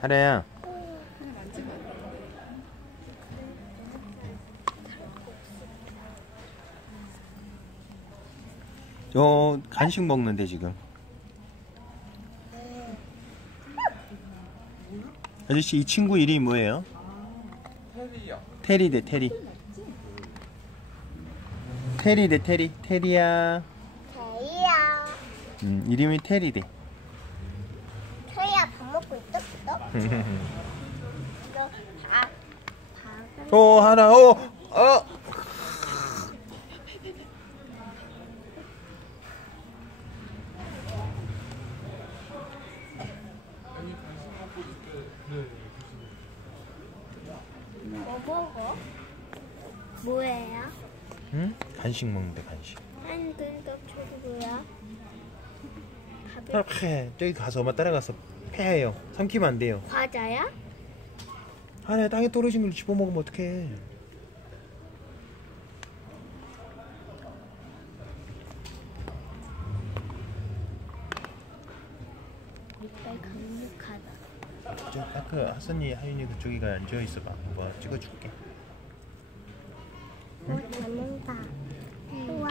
하라야. 간식 먹는데 지금. 아저씨 이 친구 이름이 뭐예요? 테리요. 테리 대 테리. 테리 대 테리. 테리야. 테리야. 이름이 테리 대. 테리야 밥 먹고 있어? 너 밥. 하나. 뭐 먹어? 뭐예요? 응? 간식 먹는데 간식. 한 근덕 초리고요. 저기 가서 엄마 따라가서 패해요. 삼키면 안 돼요. 과자야? 하나야 땅에 떨어진 걸 집어 먹으면 어떡해. 이빨 강력하다. 저 아까 하선이 하윤이 그쪽이가 앉아 있어봐. 뭐 찍어줄게. 잘 먹다. 우와.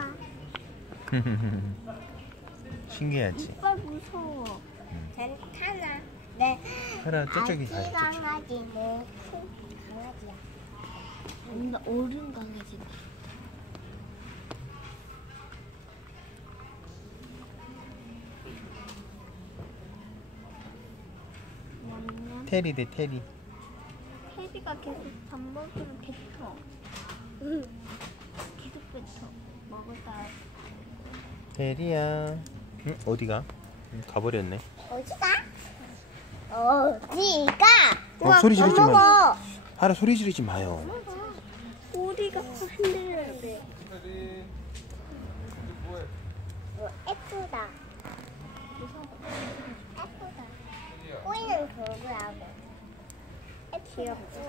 신기하지. 이빨 무서워. 괜찮아. 네. 하나 저쪽이 가야지. 강아지는 큰 강아지야. 뭔가 어른 강아지다. 테리 대 테리. 테리가 계속 밥 먹으면 뱉어. 계속 뱉어. 먹을까? 테리야. 어디가? 가버렸네. 어디가? 어디가? 소리 지르지 마. 먹어. 하라 소리 지르지 마요. 우리가 흔들는데. 테리. 뭐해? 예쁘다. 예쁘다. 꼬이는 돌고라고. 귀엽다.